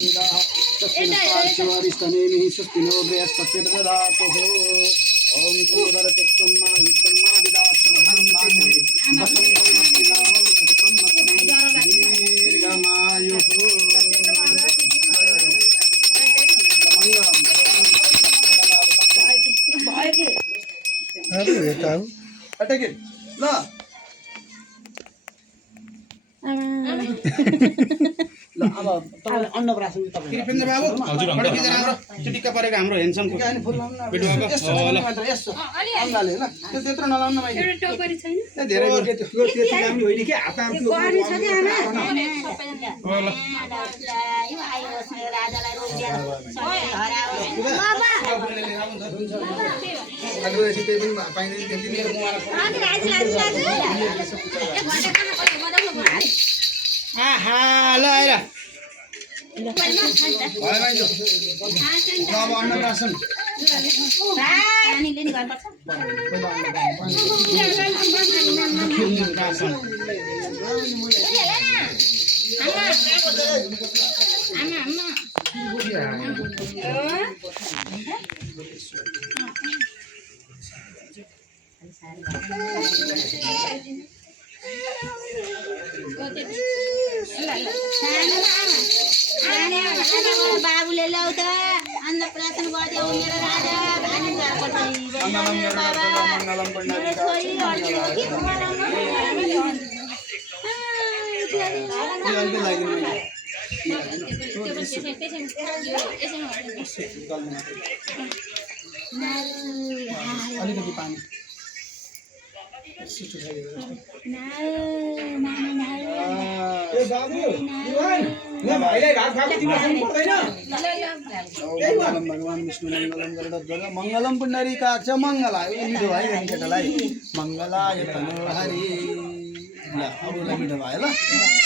पार्श्वरिष्ठनेमिः स्वस्तिनो बृहस्पतिर्दधातुः ॐ श्रीवरदत्तं मा युक्तं मा विदास्महं वसन्तं भक्तिनामं सुतसंवत्सरं दीर्घमायुः अरे ये ताऊ अटके ल ल अब तपाईले अन्नप्राशन तपाईले कृपेन्द्र बाबु हजुर अगाडि के हाम्रो चिटिक्का परेको हाम्रो हेन्सम को अनि फुल लाउन बिटुवाको ल मात्र यसो अन्नले ल त्यत्रो नलाउन मैले एउटा टोकरी छैन ए धेरै यो त्यति दामी होइन के हात आम त्यो गर्नु छ नि आमा यो आयो मेरो राजालाई रोग दिएर अग्रो यति त्यही पनि पाइँदैन त्यति मेरो आहा ल आइरा अब अन्नप्राशन पानीले नि गर्नुपर्छ बाबुले ल्याउ त अन्नप्राशन गरिदेऊ मेरो राजा भानु घरको मेरो बाबा मेरो छोरी अड्कियो कि अलिकति पानी भगवान विष्णु मङ्गलम गरेर मङ्गलम पुण्डरीकाक्ष मङ्गला मिठो भयो नि केटालाई मङ्गलाय तनोहरि ल अब उसलाई मिठो भयो ल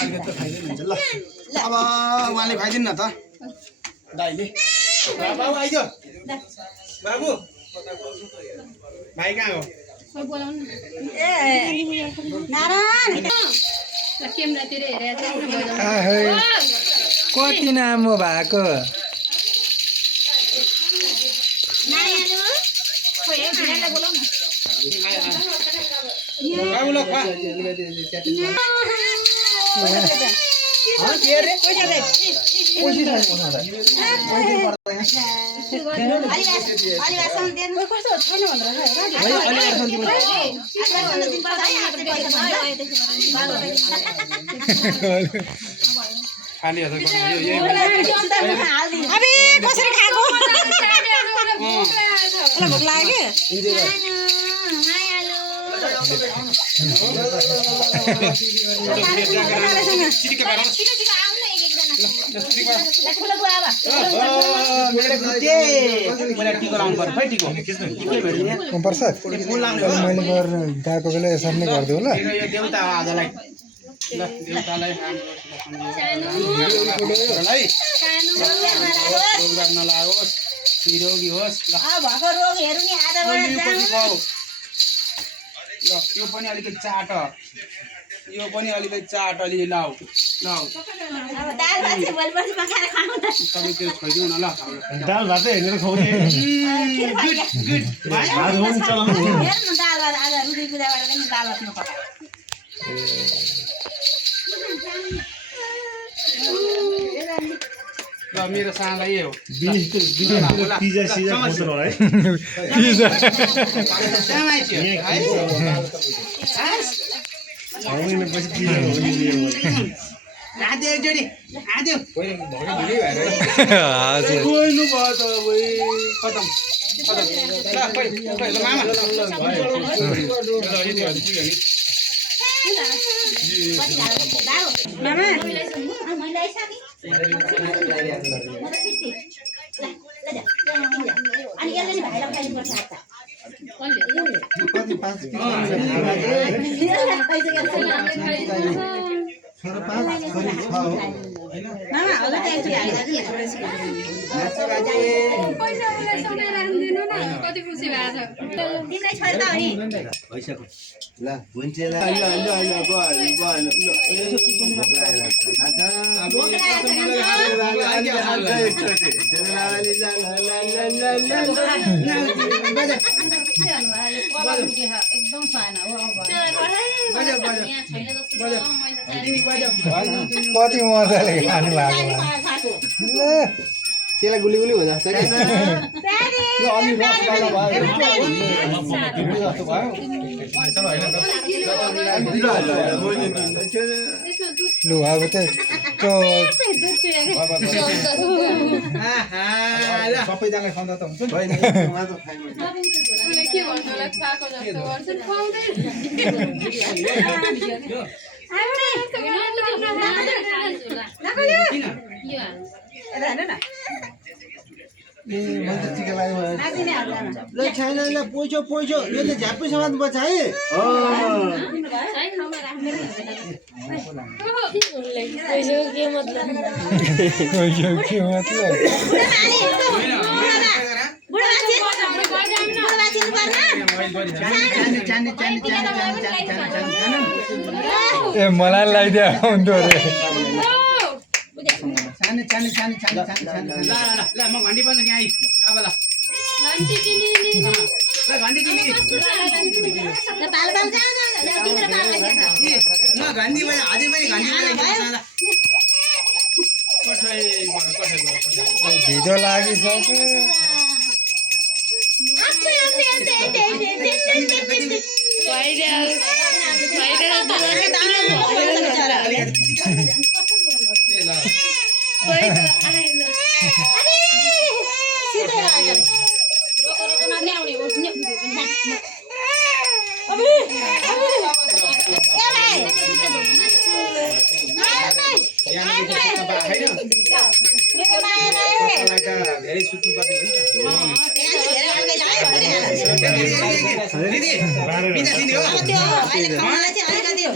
अलिकति त खाइदिनु हुन्छ ल अब उहाँले खाइदिनु न त दाइले बाबु आइज बाबु भाइ कहाँ हो क्यामेरातिर हेरेर कति नामो भएको बाबु ल खा खाली हजुर अबे कसरी खाएको भोक लाग्यो चिटिक्का पार पर्छ मैले गर्न गएको बेला यसरी नै गरिदेऊ ल देउता हो आजलाई ल देउतालाई रोग नलागोस् निरोगी होस् ल भएको रोगहरू नि ल यो पनि अलिकति चाट यो पनि अलिकति चाट अलि लाऊ लाऊ दाल भात चाहिँ भोलिपर्सि पकाएर खानु त तपाईँ त्यो छोइदिउँ न ल दाल भातै हेरेर खुवाउने गुड गुड भात पनि चलाउनु हेर्नु दाल भात आज रुडी पूजाबाट पनि दाल भात नपकायो ल मेरो साला यही हो पिज्जा सिजा खुवाउँछ होला है पछि पिज्जा आदेऊ जोडी आदेऊ हजुर कोइनु भयो त खतम खतम ल खोइ खोइ ल मामा मामा मैले आइसकेँ अनि यसले नि भाइलाई खाइदिनुपर्छ कति 5 मामा होला त एकचोटि हालिदिनु पैसा उसलाई समय राख्दिनु न कति खुसी भएको छ तिमीलाई छोरी त हो नि एकदम सानो हो कति मजाले खानु भएको ल त्यसलाई गुली गुली हुँदो रहेछ कि यो अलि रसवाला भयो जस्तो भयो लु अब त सबैजनालाई खाँदा त हुन्छ नि के भन्नु होला खाएको जस्तो गर्छ पाउँदैन ए मैले त टिका लाग्यो ल छैन ल पोइचो पोइचो यो त झ्याप्पै समाज बच्छ है के मतलब ए मलाई लगाइदिया हुन्थ्यो अरे छाने छाने छाने छाने छाने छाने ल म घन्टी बज्छ कि आई अब ल घन्टी किनी ल घन्टी किनी पाल पाल जा तिम्रो पाल म घन्टी बज्छ हजुर पनि घन्टी बज्छ कठै भिडियो लागिसक्यो धेरै सुत्नु पर्ने हो नि त पिता दिने हो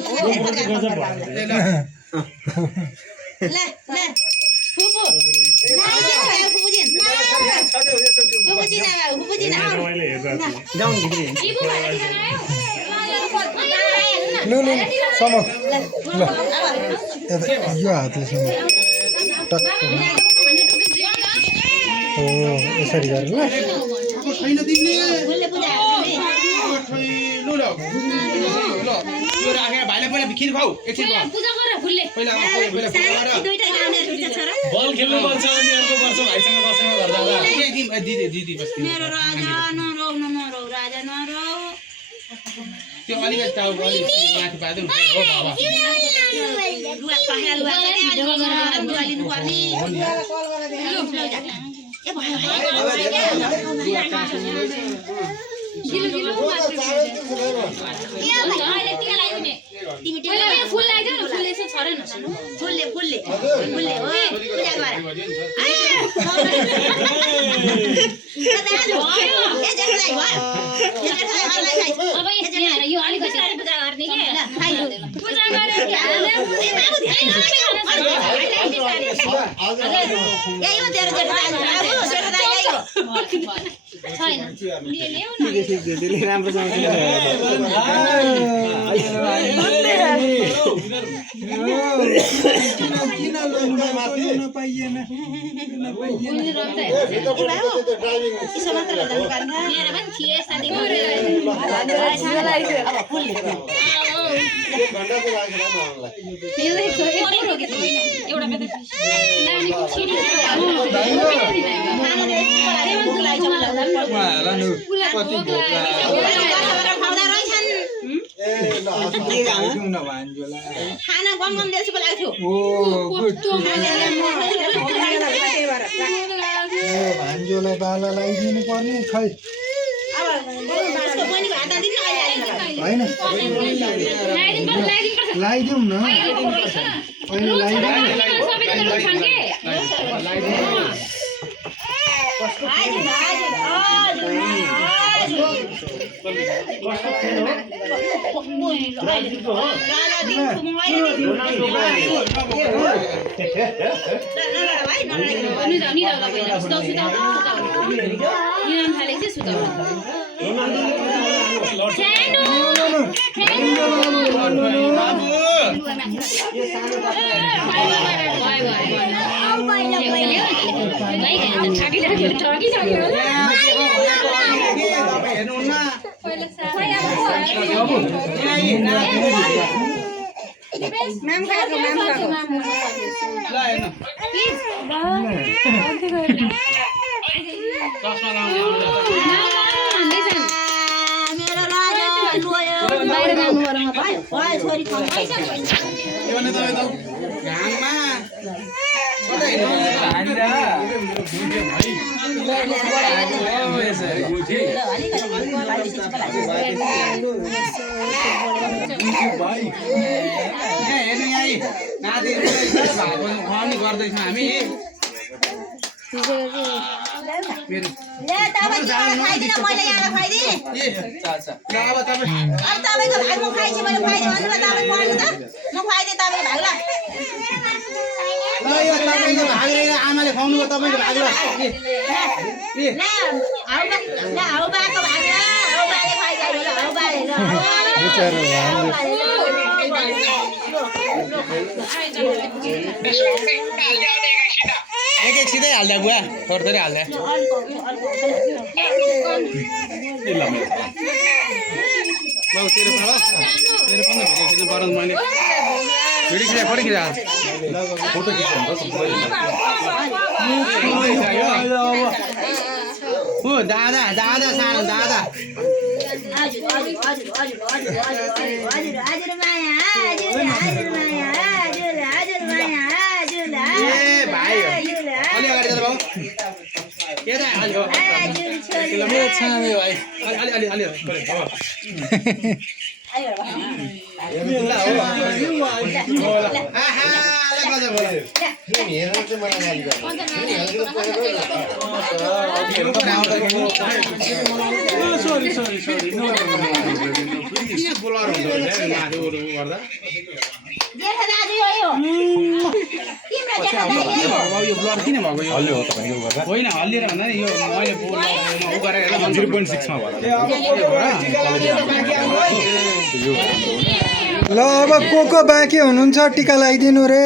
लु लु सम ल यो हातले सम टक्क हो यसरी गर ल छैन दिने लु ल यो राखेर भाइलाई पहिला खिर खुवाऊ एकछिन खुवाऊ पूजा गरेर फुलले पहिला बल खेल्नु पर्छ अनि अर्को वर्ष भाइसँग दसैँमा घर जाँदा दिदी दिदी बस मेरो राजा नरौ नरौ राजा नरौ त्यो अलिकति टाउ अलिक माथि पार्दै हुन्छ हो बाबा लुगा पहेला लुगा चाहिँ लुगा लिनु पर्ने ए भयो किलो किलो मात्र अहिले टिका लगाइदिने तिमी पहिला फुल लगाइदेऊ न फुलले चाहिँ छरेन सानो फुलले फुलले फुलले हो पूजा गर अब यो अलिकति पूजा गर्ने के पूजा गरेर छैन खाना गम गम देल्सुको लाग्थ्यो भान्जोलाई बाला लगाइदिनु पर्ने खै होइन लगाइदिउँ न अहिले मेरो राजा लोयो बाहिर जानु पर्छ भाइ छोरी खाऊ घाममा कतै हिँड्नु गर्दैछौँ हामी ले तपाईँ खाइदिन मैले यहाँ खुवाइदिएँ अब तपाईँ अब तपाईँको भाग म खाइछु मैले खुवाइदिएँ भन्नु ल तपाईँ पढ्नु त म खुवाइदिएँ तपाईँको भाग ल यो तपाईँको भाग लिएर आमाले खुवाउनु भयो तपाईँको भाग ल हाउ बाको भाग ल हाउ बाले खुवाइदियो ल हाउ बाले ल एक सिधै हाल्दा बुवा थोरै हाल्दा बाबु तेरो पालो तेरो पनि भिडियो खिच्नु पर्छ मैले भिडियो खिचा फोटो खिचा फोटो खिच्नु हो दादा दादा सानो दादा हजुर माया हजुर माया ए भाइ हो अलि अगाडि जानु बाबु के त हाल्यो मेरो छामे भाइ अलि अलि अलि होइन हल्लिएर भन्दा नि यो मैले उ गरेर 0.6 मा ल अब को बाँकी हुनुहुन्छ टिका लगाइदिनु रे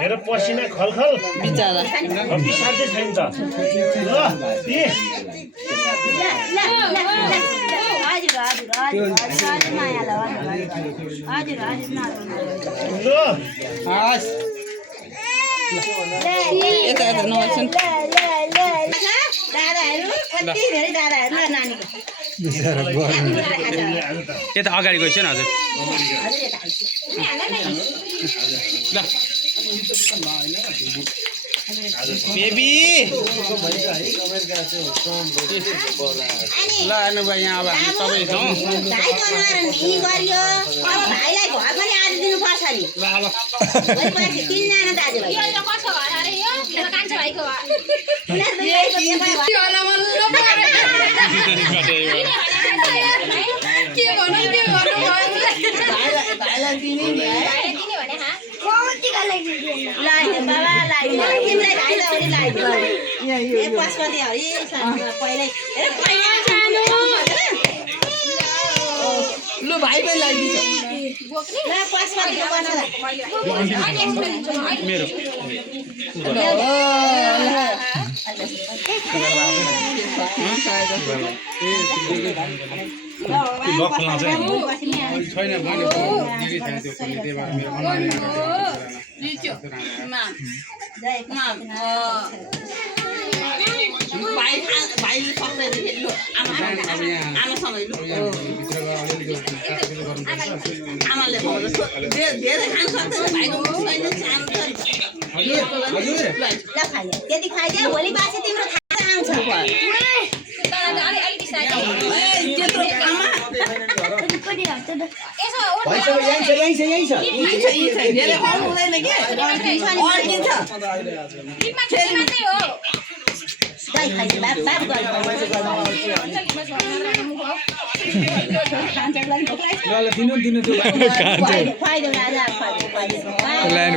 मेरो पसिना खलखल बिचारा कति साध्य छैन त ल यता अगाडि गइछ नि हजुर ल बेबी ल हेर्नु भयो यहाँ अब हामी सबै छौँ भाइलाई घर पनि आज दिनुपर्छ नि ल ल तिनजना दाजुभाइ कसको घर अरे यो मेरो कान्छो भाइको घर के भन्नु भाइलाई दिने नि है दिने भने हा बाबा तिमीलाई भाइ त पनि लगाइदियो ए पशुपति हरि पहिल्यै लु भाइ पनि लगाइदिन्छ ल पशुपतिको पर्छ मेरो छैन त्यति खाइदियो भोलि बासी तिम्रो खाजा आउँछ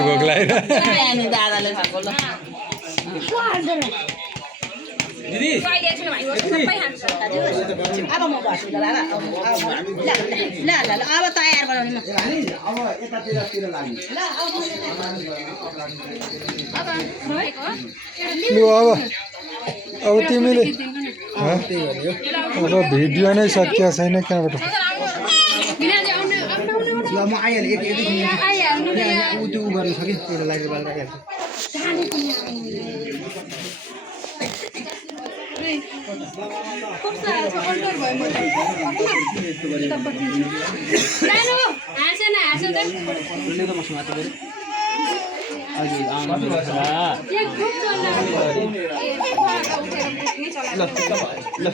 भोक लगाएर दादाले खाएको ल दिदी अब म बस्छु ल अब तयार गराउने म अब यतातिर लाग्ने लु अब तिमीले अब भिडियो नै सकिया छैन कहाँबाट ल म आइहालेँ एक ऊ त्यो उ गर्नु छ कि एउटा लाइट बाल राखिहाल्छु ल